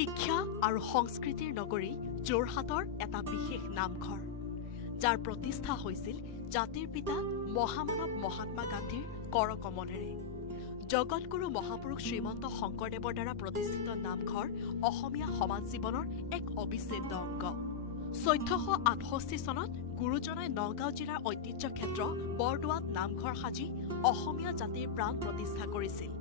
শিক্ষা আৰু সংস্কৃতিৰ নগৰী যোৰহাটৰ এটা বিশেষ নামঘৰ যাৰ প্ৰতিষ্ঠা হৈছিল জাতিৰ পিতা মহামানৱ মহাত্মা গান্ধীৰ কৰকমলেৰে জগতগুৰু মহাপুৰুষ শ্ৰীমন্ত শংকৰদেৱৰ দ্বাৰা প্ৰতিষ্ঠিত নামঘৰ অসমীয়া সমাজ জীৱনৰ এক অবিচ্ছেদ্য অংগ ১৪৬৮ চনত গুৰুজনাই নগাঁও জিলাৰ ঐতিহ্য ক্ষেত্ৰ বৰদোৱাত নামঘৰ সাজি অসমীয়া জাতিৰ প্ৰাণ প্ৰতিষ্ঠা কৰিছিল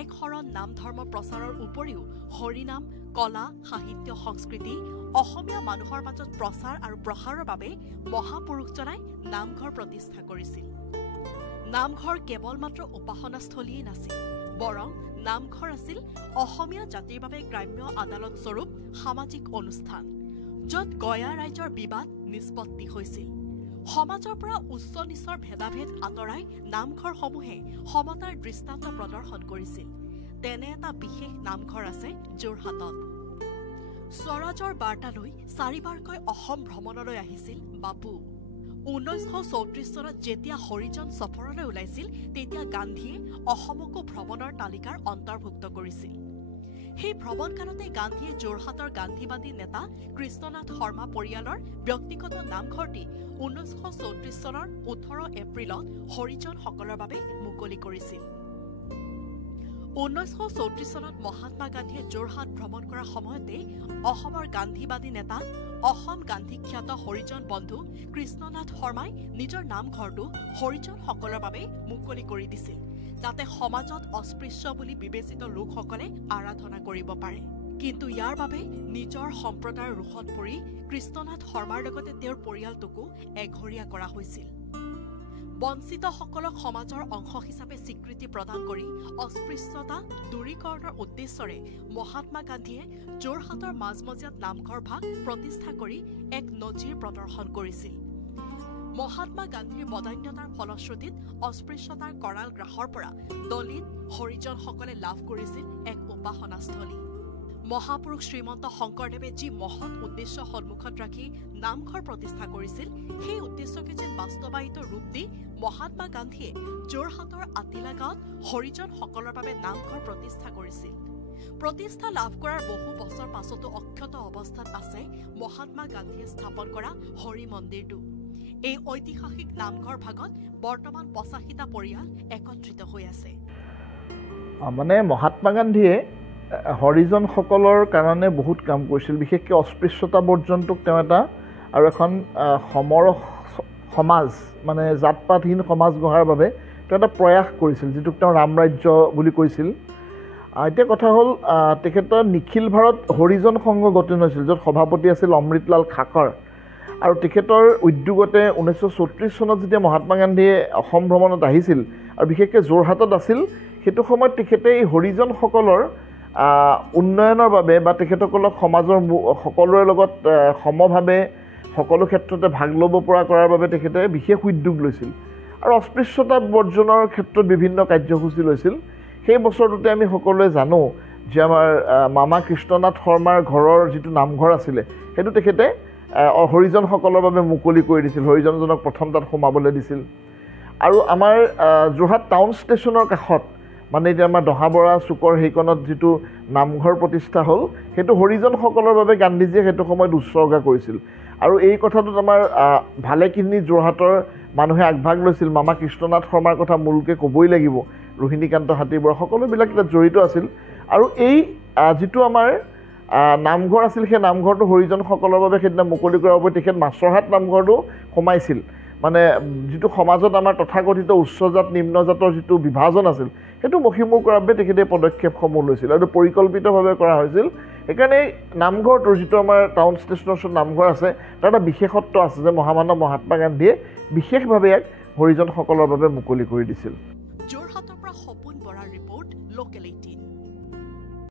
এক শৰণ নাম ধৰ্ম প্ৰচাৰৰ উপৰিও হৰিনাম কলা সাহিত্য সংস্কৃতি অসমীয়া মানুহৰ মাজত প্ৰচাৰ আৰু প্ৰসাৰৰ বাবে মহাপুৰুষজনাই নামঘৰ প্ৰতিষ্ঠা কৰিছিল নামঘৰ কেৱল মাত্ৰ উপাসনাস্থলীয়ে নাছিল বৰং নামঘৰ আছিল অসমীয়া জাতিৰ বাবে গ্ৰাম্য আদালত স্বৰূপ সামাজিক অনুষ্ঠান য'ত গয়া ৰাইজৰ বিবাদ নিষ্পত্তি হৈছিল সমাজৰ পৰা উচ্চ নিচৰ ভেদাভেদ আঁতৰাই নামঘৰসমূহে সমতাৰ দৃষ্টান্ত প্ৰদৰ্শন কৰিছিল তেনে এটা বিশেষ নামঘৰ আছে যোৰহাটত স্বৰাজৰ বাৰ্তালৈ চাৰিবাৰকৈ অসম ভ্ৰমণলৈ আহিছিল বাপু ১৯৩৪ চনত যেতিয়া হৰিজন সফৰলৈ ওলাইছিল তেতিয়া গান্ধীয়ে অসমকো ভ্ৰমণৰ তালিকাৰ অন্তৰ্ভুক্ত কৰিছিল সেই ভ্ৰমণকালতে গান্ধীয়ে যোৰহাটৰ গান্ধীবাদী নেতা কৃষ্ণনাথ শৰ্মা পৰিয়ালৰ ব্যক্তিগত নামঘৰটি ১৯৩৪ চনৰ ১৮ এপ্ৰিলত হৰিজনসকলৰ বাবে মুকলি কৰিছিল ১৯৩৪ চনত মহাত্মা গান্ধীয়ে যোৰহাট ভ্ৰমণ কৰাৰ সময়তে অসমৰ গান্ধীবাদী নেতা অসম গান্ধীখ্যাত হৰিজন বন্ধু কৃষ্ণনাথ শৰ্মাই নিজৰ নামঘৰটো হৰিজনসকলৰ বাবে মুকলি কৰি দিছিল যাতে সমাজত অস্পৃশ্য বুলি বিবেচিত লোকসকলে আৰাধনা কৰিব পাৰে কিন্তু ইয়াৰ বাবে নিজৰ সম্প্ৰদায়ৰ ৰোষত পৰি কৃষ্ণনাথ শৰ্মাৰ লগতে তেওঁৰ পৰিয়ালটোকো এঘৰীয়া কৰা হৈছিল বঞ্চিতসকলক সমাজৰ অংশ হিচাপে স্বীকৃতি প্ৰদান কৰি অস্পৃশ্যতা দূৰীকৰণৰ উদ্দেশ্যৰে মহাত্মা গান্ধীয়ে যোৰহাটৰ মাজমজিয়াত নামঘৰ ভাগ প্ৰতিষ্ঠা কৰি এক নজিৰ প্ৰদৰ্শন কৰিছিল মহাত্মা গান্ধীৰ বদান্যতাৰ ফলশ্ৰুতিত অস্পৃশ্যতাৰ কৰাল গ্ৰাসৰ পৰা দলিত হৰিজনসকলে লাভ কৰিছিল এক উপাসনাস্থলী মহাপুৰুষ শ্ৰীমন্ত শংকৰদেৱে যি মহৎ উদ্দেশ্য সন্মুখত ৰাখি নামঘৰ প্ৰতিষ্ঠা কৰিছিল সেই উদ্দেশ্যকে যেন বাস্তৱায়িত ৰূপ দি মহাত্মা গান্ধীয়ে যোৰহাটৰ আতিলা গাঁৱত হৰিজনসকলৰ বাবে নামঘৰ প্ৰতিষ্ঠা কৰিছিল প্ৰতিষ্ঠা লাভ কৰাৰ বহু বছৰ পাছতো অক্ষত অৱস্থাত আছে মহাত্মা গান্ধীয়ে স্থাপন কৰা হৰি মন্দিৰটো এই ঐতিহাসিক নামঘৰ ভাগত বৰ্তমান ৮৫টা পৰিয়াল একত্ৰিত হৈ আছে মানে মহাত্মা গান্ধীয়ে হৰিজনসকলৰ কাৰণে বহুত কাম কৰিছিল বিশেষকৈ অস্পৃশ্যতা বৰ্জনটোক তেওঁ এটা আৰু এখন সমৰ সমাজ মানে জাতপাতহীন সমাজ গঢ়াৰ বাবে তেওঁ এটা প্ৰয়াস কৰিছিল যিটোক তেওঁ ৰামৰাজ্য বুলি কৈছিল এতিয়া কথা হ'ল তেখেতৰ নিখিল ভাৰত হৰিজন সংঘ গঠন হৈছিল য'ত সভাপতি আছিল অমৃতলাল খাকৰ আৰু তেখেতৰ উদ্যোগতে ১৯৩৪ চনত যেতিয়া মহাত্মা গান্ধীয়ে অসম ভ্ৰমণত আহিছিল আৰু বিশেষকৈ যোৰহাটত আছিল সেইটো সময়ত তেখেতে এই হৰিজনসকলৰ উন্নয়নৰ বাবে বা তেখেতসকলক সমাজৰ সকলোৰে লগত সমভাৱে সকলো ক্ষেত্ৰতে ভাগ ল'ব পৰা কৰাৰ বাবে তেখেতে বিশেষ উদ্যোগ লৈছিল আৰু অস্পৃশ্যতা বৰ্জনৰ ক্ষেত্ৰত বিভিন্ন কাৰ্যসূচী লৈছিল সেই বছৰটোতে আমি সকলোৱে জানো যে আমাৰ মামা কৃষ্ণনাথ শৰ্মাৰ ঘৰৰ যিটো নামঘৰ আছিলে সেইটো তেখেতে হৰিজনসকলৰ বাবে মুকলি কৰি দিছিল হৰিজনজনক প্ৰথম তাত সোমাবলৈ দিছিল আৰু আমাৰ যোৰহাট টাউন ষ্টেচনৰ কাষত মানে এতিয়া আমাৰ দহাবৰা চুকৰ সেইকণত যিটো নামঘৰ প্ৰতিষ্ঠা হ'ল সেইটো হৰিজনসকলৰ বাবে গান্ধীজীয়ে সেইটো সময়ত উৎসৰ্গা কৰিছিল আৰু এই কথাটোত আমাৰ ভালেখিনি যোৰহাটৰ মানুহে আগভাগ লৈছিল মামা কৃষ্ণনাথ শৰ্মাৰ কথা মূলকৈ ক'বই লাগিব ৰোহিণীকান্ত হাতীবৰুৱা সকলোবিলাক তাত জড়িত আছিল আৰু এই যিটো আমাৰ নামঘৰ আছিল সেই নামঘৰটো হৰিজনসকলৰ বাবে সেইদিনা মুকলি কৰাৰ বাবে তেখেত মাছৰহাট নামঘৰটো সোমাইছিল মানে যিটো সমাজত আমাৰ তথাকথিত উচ্চজাত নিম্নজাতৰ যিটো বিভাজন আছিল সেইটো মষিমূৰ কৰাৰ বাবে তেখেতে পদক্ষেপসমূহ লৈছিল আৰু পৰিকল্পিতভাৱে কৰা হৈছিল সেইকাৰণে নামঘৰটোৰ যিটো আমাৰ টাউন ষ্টেচনৰ ওচৰত নামঘৰ আছে তাৰ এটা বিশেষত্ব আছে যে মহামানৱ মহাত্মা গান্ধীয়ে বিশেষভাৱে ইয়াক হৰিজনসকলৰ বাবে মুকলি কৰি দিছিল